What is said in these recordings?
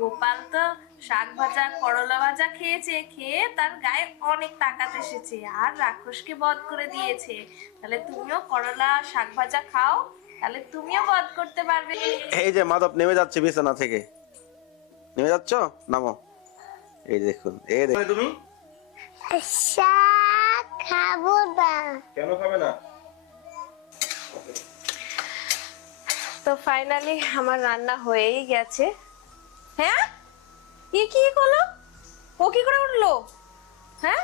গোপাল তো শাক ভাজা করলা ভাজা খেয়েছে, খেয়ে তার গায়ে অনেক তাকাত এসেছে আর রাক্ষসকে বধ করে দিয়েছে। তাহলে তুমিও করলা শাক ভাজা খাও, তাহলে তুমিও বধ করতে পারবে। এই যে মাধব নেমে যাচ্ছে বিছানা থেকে, নেমে যাচ্ছ, নামো। এই দেখুন, এই দেখুন তুমি শাক খাবো না। কেন খাবে না? তো ফাইনালি আমার রান্না হয়েই গেছে। হ্যাঁ, কি হলো? ও কি করে উঠলো? হ্যাঁ,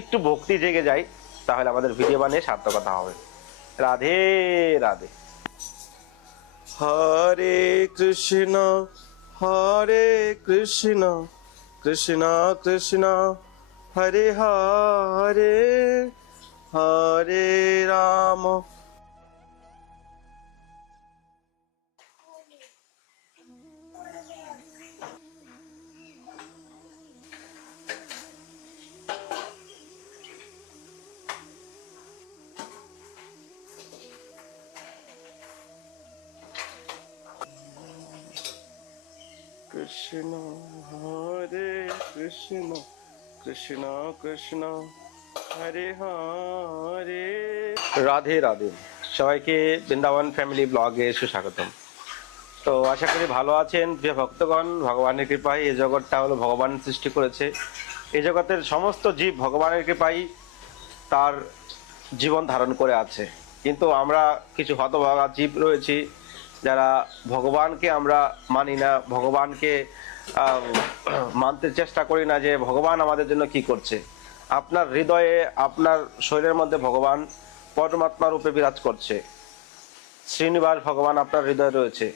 একটু ভক্তি জেগে যায়, তাহলে আমাদের ভিডিও বানিয়ে সার্থকতা হবে। রাধে রাধে। হরে কৃষ্ণ হরে কৃষ্ণ কৃষ্ণ কৃষ্ণ হরে হরে, হরে রাম। কৃষ্ণ হরে কৃষ্ণ কৃষ্ণ কৃষ্ণ হরে হরে। রাধে রাধে। সবাইকে বৃন্দাবন ফ্যামিলি ব্লগে সুস্বাগতম। তো আশা করি ভালো আছেন প্রিয় ভক্তগণ। ভগবানের কৃপায় এই জগৎটা হলো ভগবান সৃষ্টি করেছে। এই জগতের সমস্ত জীব ভগবানের কৃপায় তার জীবন ধারণ করে আছে, কিন্তু আমরা কিছু হতভাগা জীব রয়েছি যারা ভগবানকে আমরা মানি না, ভগবানকে মানতে চেষ্টা করি না যে ভগবান আমাদের জন্য কি করছে। আপনার হৃদয়ে, আপনার শরীরের মধ্যে ভগবান পরমাত্মা রূপে বিরাজ করছে। শ্রীনিবাস ভগবান আপনার হৃদয়ে রয়েছে,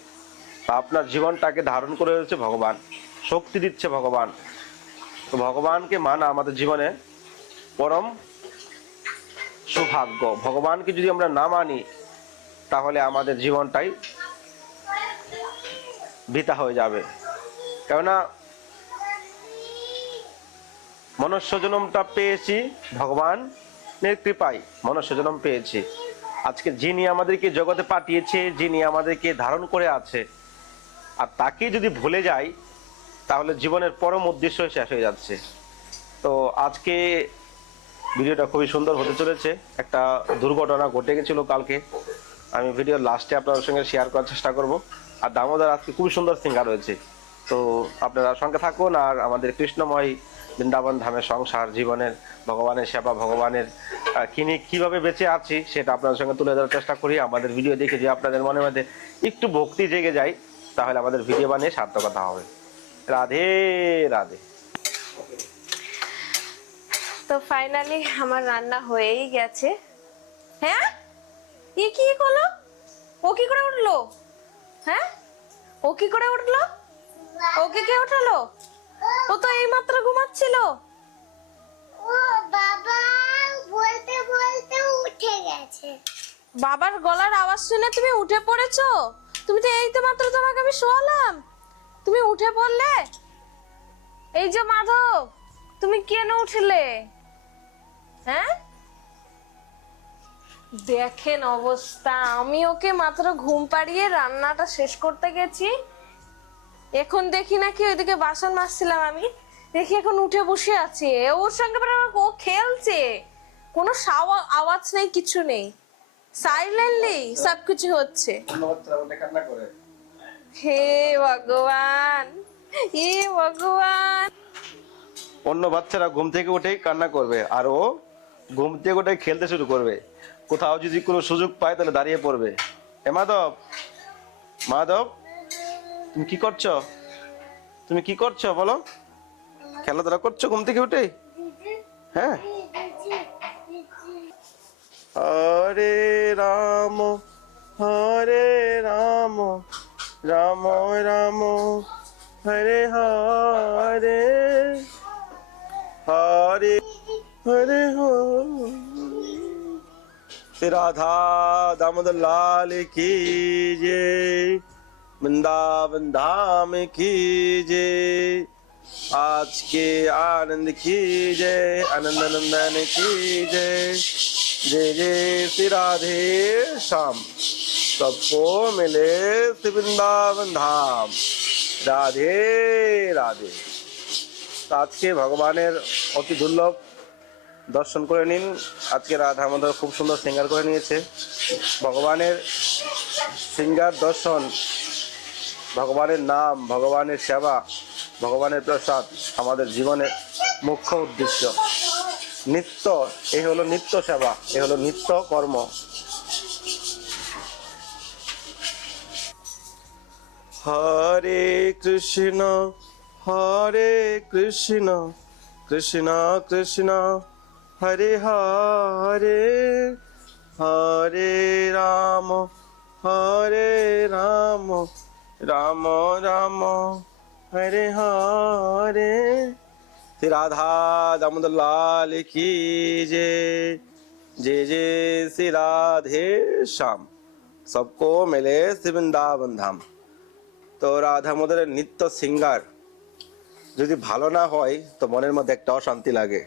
তা আপনার জীবনটাকে ধারণ করে রয়েছে ভগবান, শক্তি দিচ্ছে ভগবান। তো ভগবানকে মানা আমাদের জীবনে পরম সৌভাগ্য। ভগবানকে যদি আমরা না মানি তাহলে আমাদের জীবনটাই বৃথা হয়ে যাবে। কেননা মনুষ্য জন্মটা পেয়েছি ভগবানের কৃপায়, মনুষ্য জন্ম পেয়েছি। আজকে যিনি আমাদেরকে জগতে পাঠিয়েছে, যিনি আমাদেরকে ধারণ করে আছে, আর তাকে যদি ভুলে যাই তাহলে জীবনের পরম উদ্দেশ্য শেষ হয়ে যাচ্ছে। তো আজকে ভিডিওটা খুবই সুন্দর হতে চলেছে। একটা দুর্ঘটনা ঘটে গেছিল কালকে, আমি ভিডিওর লাস্টে আপনাদের সঙ্গে শেয়ার করার চেষ্টা করব। আর দামোদর আজকে খুবই সুন্দর সিঙ্গার রয়েছে, তো আপনারা সঙ্গে থাকুন। আর আমাদের কৃষ্ণময় বৃন্দাবন ধামের সংসার জীবনের, ভগবানের সেবা, ভগবানের কিভাবে বেঁচে আছি সেটা আপনাদের সঙ্গে তুলে ধরার চেষ্টা করি। আমাদের ভিডিও দেখে যে আপনাদের মনের মধ্যে একটু ভক্তি জেগে যায়, তাহলে আমাদের ভিডিও বানিয়ে সার্থকতা হবে। রাধে রাধে। তো ফাইনালি আমার রান্না হয়েই গেছে। হ্যাঁ, কি হলো? ও কি করে উঠলো? হ্যাঁ, ও কি করে উঠলো? ওকে কে উঠালো? ও তো এইমাত্র ঘুমাচ্ছিল। ও বাবা বলতে বলতে উঠে গেছে। বাবার গলার আওয়াজ শুনে তুমি উঠে পড়েছো? তুমি তো এই তো মাত্র তোমাকে আমি শোয়ালাম, তুমি উঠে পড়লে? এই যে মাধব, তুমি কেন উঠলে? হ্যাঁ, দেখেন অবস্থা। আমি ওকে মাত্র ঘুম পাড়িয়ে রান্নাটা শেষ করতে গেছি, এখন দেখি নাকি ওইদিকে বাসন মাজছিলাম আমি, দেখি এখন উঠে বসে আছে। ওর সঙ্গে ও খেলছে, কোনো আওয়াজ নেই, কিছু নেই, সাইলেন্টলি সবকিছু হচ্ছে। হে ভগবান, হে ভগবান। অন্য বাচ্চারা ঘুম থেকে উঠেই কান্না করবে, আর ও ঘুম থেকে উঠে খেলতে শুরু করবে। কোথাও যদি কোনো সুযোগ পায় তাহলে দাঁড়িয়ে পড়বে। এ মাধব, মাধব তুমি কি করছো? তুমি কি করছো বলো? খেলাধুলা করছো ঘুম থেকে উঠে? হ্যাঁ। হরে রাম হরে রাম, রাম রাম হরে হরে, हरे हरे हो। राधा दामोदर लाल की जय, वृंदावन धाम की जय, आज के आनंद की जय, आनंद नंदन की जय। जय जय श्री राधे श्याम, सबको मिले श्री वृंदावन धाम। রাধে রাধে। তো আজকে ভগবানের অতি দুর্লভ দর্শন করে নিন। আজকে রাধা আমাদের খুব সুন্দর সিঙ্গার করে নিয়েছে। ভগবানের সিঙ্গার দর্শন, ভগবানের নাম, ভগবানের সেবা, ভগবানের প্রসাদ আমাদের জীবনের মুখ্য উদ্দেশ্য। নিত্য, এ হলো নিত্য সেবা, এ হলো নিত্য কর্ম। হরে কৃষ্ণ হরে কৃষ্ণ কৃষ্ণ কৃষ্ণ হরে হরে, হরে রাম হরে রাম, রাম রাম হরে হরে। श्री राधा दामोदर लाल की जय जय श्री राधे श्याम। सबको मिले श्री वृंदावन धाम। তো রাধা মোদরের নিত্য সিঙ্গার যদি ভালো না হয় তো মনের মধ্যে একটা অশান্তি লাগে।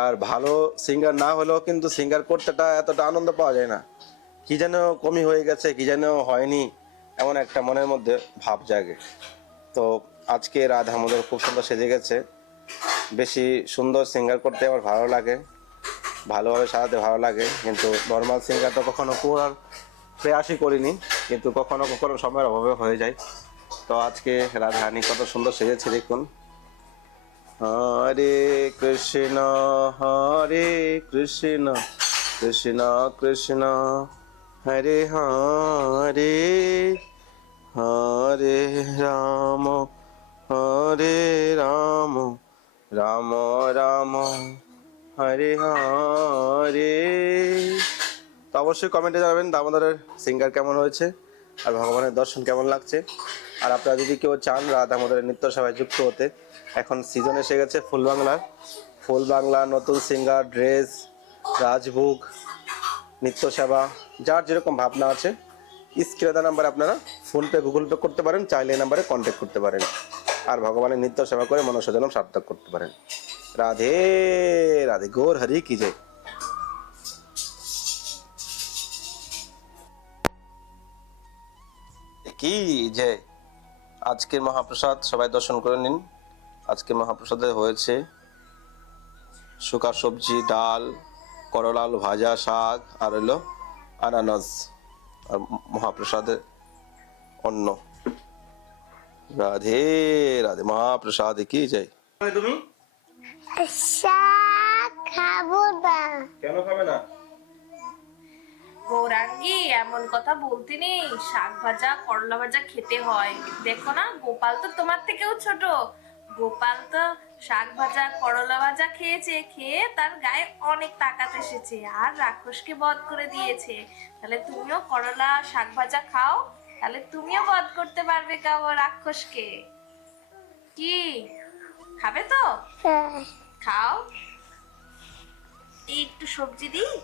আর ভালো সিঙ্গার না হলেও কিন্তু সিঙ্গার করতেটা এতটা আনন্দ পাওয়া যায় না। কি যেন কমি হয়ে গেছে, কি যেন হয়নি, এমন একটা মনের মধ্যে ভাব জাগে। তো আজকে রাধা মোদর খুব সুন্দর সেজে গেছে। বেশি সুন্দর সিঙ্গার করতে আমার ভালো লাগে, ভালোভাবে সাজাতে ভালো লাগে, কিন্তু নর্মাল সিঙ্গার তো কখনো করার প্রয়াসই করিনি, কিন্তু কখনো কখনো সময়ের অভাবে হয়ে যায়। তো আজকে রাধারানী কত সুন্দর সেজেছে দেখুন। হরে কৃষ্ণ কৃষ্ণ কৃষ্ণ হরে হরে, হরে রাম রাম রাম হরে হরে। তো অবশ্যই কমেন্টে জানাবেন দামোদরের সিঙ্গার কেমন হয়েছে আর ভগবানের দর্শন কেমন লাগছে। আর আপনারা যদি কেউ চান রাধা দামোদরের নৃত্য সভায় যুক্ত হতে, এখন সিজন এসে গেছে ফুল বাংলার। ফুল বাংলা, নতুন সিঙ্গার, ড্রেস, রাজভোগ, নৃত্য সেবা, যার যেরকম ভাবনা আছে স্ক্রিনে দেওয়া নাম্বারে আপনারা ফোনপে গুগল পে করতে পারেন, চাইলে এই নাম্বারে কন্ট্যাক্ট করতে পারেন আর ভগবানের নিত্য সেবা করে মনুষ্য জন্ম সার্থক করতে পারেন। রাধে রাধে, গৌর হরি কি জয়। কি যে আজকের মহাপ্রসাদ সবাই দর্শন করে নিন। আজকে মহাপ্রসাদে হয়েছে শুকা সবজি, ডাল, করলা আলু ভাজা, শাক আর হলো আনারস আর মহাপ্রসাদের অন্ন। রাধে রাধে, মহাপ্রসাদ কি জয়। তুমি শাক খাবো না। কেন খাবে না? গৌরাঙ্গী এমন কথা বলতে নেই, শাক ভাজা করলা ভাজা খেতে হয়। দেখো না, গোপাল তো তোমার থেকেও ছোট। গোপাল তো শাক ভাজা করলা ভাজা খেয়েছে, খেয়ে তার গায়ে অনেক তাকাত এসেছে আর রাক্ষসকে বধ করে দিয়েছে। তাহলে তুমিও করলা শাক ভাজা খাও, তাহলে তুমিও বধ করতে পারবে রাক্ষসকে। কি খাবে তো? হ্যাঁ। খাও। এই একটু সবজি দিই।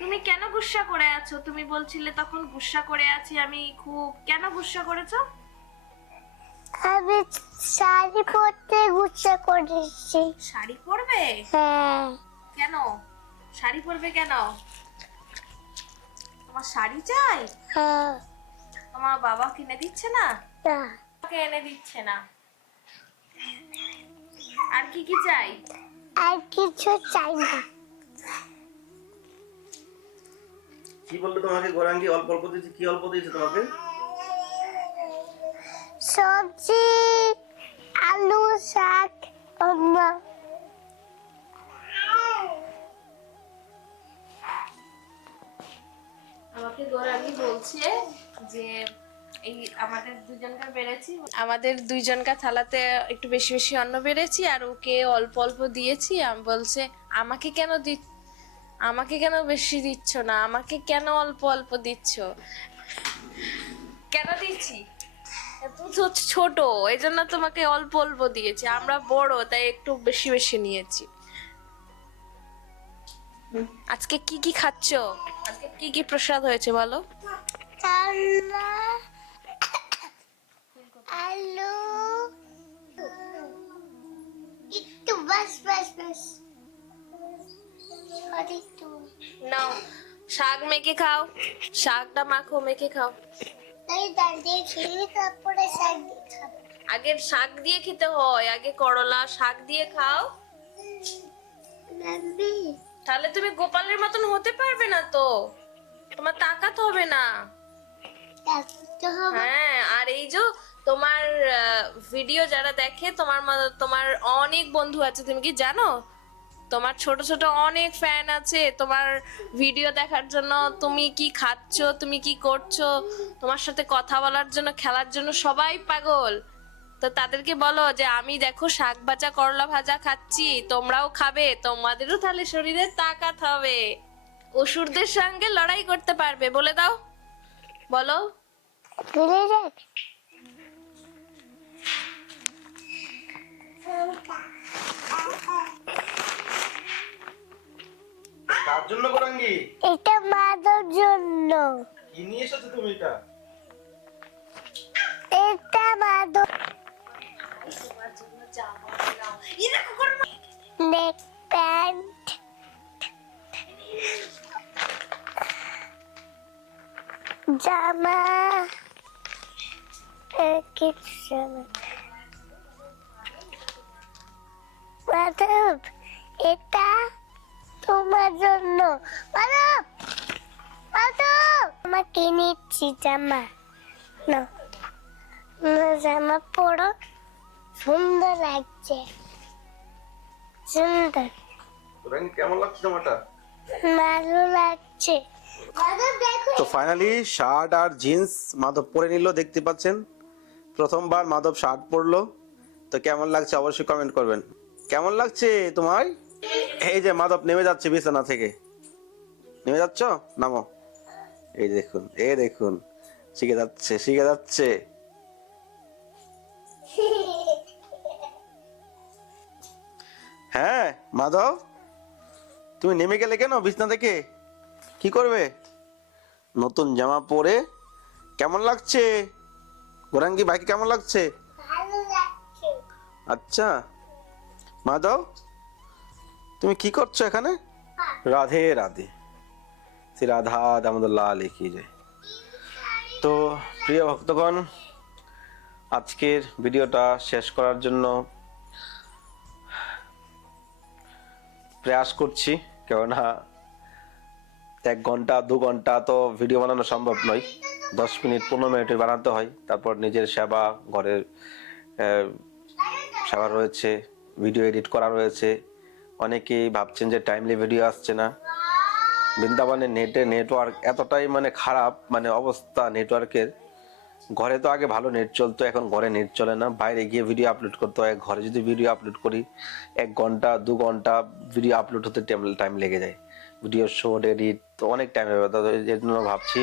তুমি কেন গুসা করে আছো? তুমি বলছিলে তখন গুসা করে আছি আমি খুব, কেন গুসা করেছো? আমি শাড়ি পরতে গুচ্ছা করেছি। শাড়ি পরবে? হ্যাঁ। কেন শাড়ি পরবে কেন? তোমার শাড়ি চাই? হ্যাঁ। তোমার বাবা কিনে দিচ্ছে না? না। আমাকে এনে দিচ্ছে না। আর কি কি চাই? আর কিছু চাই না। কি বললো তোমাকে গৌরাঙ্গী? অল্প অল্প দিয়েছে। কি অল্প দিয়েছে তোমাকে? সবজি, আলু, শাক, অন্য। আমাকে গৌরাঙ্গী বলছে যে এই আমাদের দুজনকার বেড়েছি, আমাদের দুইজনকার থালাতে একটু বেশি বেশি অন্ন বেড়েছি আর ওকে অল্প অল্প দিয়েছি। বলছে আমাকে কেন বেশি দিচ্ছ না, আমাকে কেন অল্প অল্প দিচ্ছ? কেন দিচ্ছি? তুমি তো ছোট, এই জন্য তোমাকে অল্প অল্প দিয়েছি। আমরা বড়, তাই একটু বেশি বেশি নিয়েছি। আজকে কি কি খাচ্ছ? আজকে কি কি প্রসাদ হয়েছে বলো? আলু, একটু বাস বাস বাস। আর একটু নাও শাক মেখে খাও, শাকটা মাখো, মেখে খাও। এই ডাল দিয়ে খেয়ে তারপরে শাক দিয়ে খাবো। আগে শাক দিয়ে খেতে হয়, আগে করলা শাক দিয়ে খাও, মাম্মি তাহলে তুমি গোপালের মতন হতে পারবে না তো, তোমার তাকাত হবে না। ডাকতে হবে। হ্যাঁ, আর এই যে তোমার ভিডিও যারা দেখে, তোমার অনেক বন্ধু আছে, তুমি কি জানো? তোমার ছোট ছোট অনেক ফ্যান আছে তোমার ভিডিও দেখার জন্য, তুমি কি খাচ্ছ, তুমি কি করছো, তোমার সাথে কথা বলার জন্য, খেলার জন্য সবাই পাগল। তো তাদেরকে বলো যে আমি দেখো শাক ভাজা করলা ভাজা খাচ্ছি, তোমরাও খাবে, তোমাদেরও তাহলে শরীরে তাকাত হবে, অসুরদের সঙ্গে লড়াই করতে পারবে। বলে দাও, বলো। ভুলে যাক। কার জন্য গোরাঙ্গি? এটা মাদের জন্য। কি নিয়ে এসেছো তুমি এটা? এটা মাদের নেক প্যান্ট, জামা, কিছু না। মাধব, এটা তোমার জন্য। মাধব, মাধব, আমাকে নিচ্ছি জামা। না, জামা পরো, সুন্দর লাগছে, সুন্দর, গোরাঙ্গি কেমন লাগছে জামাটা? ভালো লাগছে। মাধব দেখো, তো ফাইনালি শার্ট আর জিন্স মাধব পরে নিল, দেখতে পাচ্ছেন প্রথমবার মাধব শার্ট পরলো। তো কেমন লাগছে অবশ্যই কমেন্ট করবেন। কেমন লাগছে তোমার? এই যে মাধব নেমে যাচ্ছে বিছানা থেকে, নেমে যাচ্ছ, নামো। এই দেখুন, এই দেখুন, শিখে যাচ্ছে, শিখে যাচ্ছে। হ্যাঁ মাধব, তুমি নেমে গেলে কেন বিছানা থেকে? কি করবে? নতুন জামা পরে কেমন লাগছে গোরাঙ্গি ভাইকে, কেমন লাগছে? ভালো লাগছে। আচ্ছা মাধব, তুমি কি করছো এখানে? রাধে রাধে, শ্রী রাধা দামোদর লাল কি যায়। তো প্রিয় ভক্তগণ, আজকের ভিডিওটা শেষ করার জন্য প্রয়াস করছি, কেননা 1 ঘন্টা 2 ঘন্টা তো ভিডিও বানানো সম্ভব নয়, 10 মিনিট 15 মিনিটে বানাতে হয়। তারপর নিজের সেবা, ঘরের সেবা রয়েছে, ভিডিও এডিট করা রয়েছে। অনেকেই ভাবছেন যে টাইমলি ভিডিও আসছে না। বৃন্দাবনের নেটওয়ার্ক এতটাই মানে খারাপ, মানে অবস্থা নেটওয়ার্কের। ঘরে তো আগে ভালো নেট চলতো, এখন ঘরে নেট চলে না, বাইরে গিয়ে ভিডিও আপলোড করতে হয়। ঘরে যদি ভিডিও আপলোড করি 1 ঘন্টা 2 ঘন্টা ভিডিও আপলোড হতে টাইম লেগে যায়। ভিডিও শর্ট এডিট তো অনেক টাইম লাগবে। তো এর জন্য ভাবছি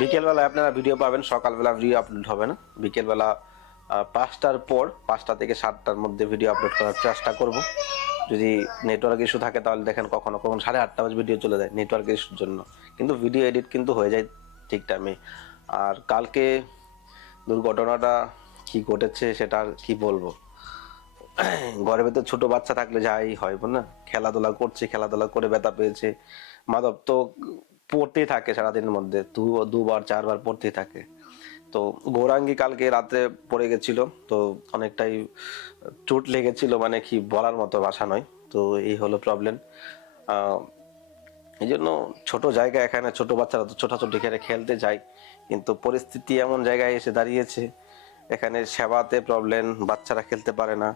বিকেলবেলা আপনারা ভিডিও পাবেন, সকালবেলা ভিডিও আপলোড হবে না। বিকেলবেলা 5টার পর, 5টা থেকে 7টার মধ্যে ভিডিও আপলোড করার চেষ্টা করব। যদি নেটওয়ার্ক ইস্যু থাকে তাহলে দেখেন কখনো 8:30 বাজে ভিডিও চলে যায় নেটওয়ার্ক ইস্যুর জন্য, কিন্তু ভিডিও এডিট কিন্তু হয়ে যায় ঠিক টাইমে। আর কালকে দুর্ঘটনাটা কি ঘটেছে সেটা আর কি বলবো। ঘরের ভেতর ছোট বাচ্চা থাকলে যাই হয় না, খেলাধুলা করছে, খেলাধুলা করে ব্যথা পেয়েছে। মাধব তো পড়তেই থাকে সারাদিনের মধ্যে, 2বার 4বার পড়তেই থাকে। তো গৌরাঙ্গী কালকে রাতে পড়ে গেছিল, তো অনেকটাই চোট লেগেছিল, মানে কি বলার মতো ভাষা নয়। তো এই হলো প্রবলেম। এই জন্য ছোট জায়গা, এখানে ছোট বাচ্চারা তো ছোটাছুটি খেলতে যায়, কিন্তু পরিস্থিতি এমন জায়গায় এসে দাঁড়িয়েছে, এখানে সেবাতে প্রবলেম, বাচ্চারা খেলতে পারে না।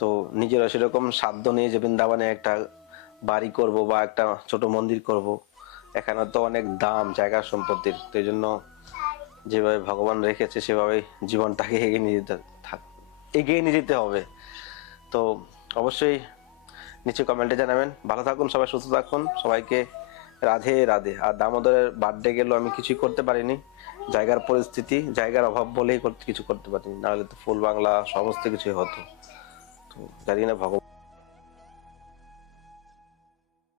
তো নিজেরও সেরকম সাধ্য নেই যে বৃন্দাবনে একটা বাড়ি করব বা একটা ছোট মন্দির করব। এখানে তো অনেক দাম জায়গা সম্পত্তির। তো এই জন্য যেভাবে ভগবান রেখেছে সেভাবে জীবনটাকে এগিয়ে নিয়ে যেতে হবে। তো অবশ্যই নিচে কমেন্টে জানাবেন। ভালো থাকুন সবাই, সুস্থ থাকুন, সবাইকে রাধে রাধে। আর দামোদরের বার্থডে গেল, আমি কিছুই করতে পারিনি, জায়গার পরিস্থিতি, জায়গার অভাব বলেই কিছু করতে পারিনি, নাহলে তো ফুল বাংলা সমস্ত কিছুই হতো। তো জানি না ভগবান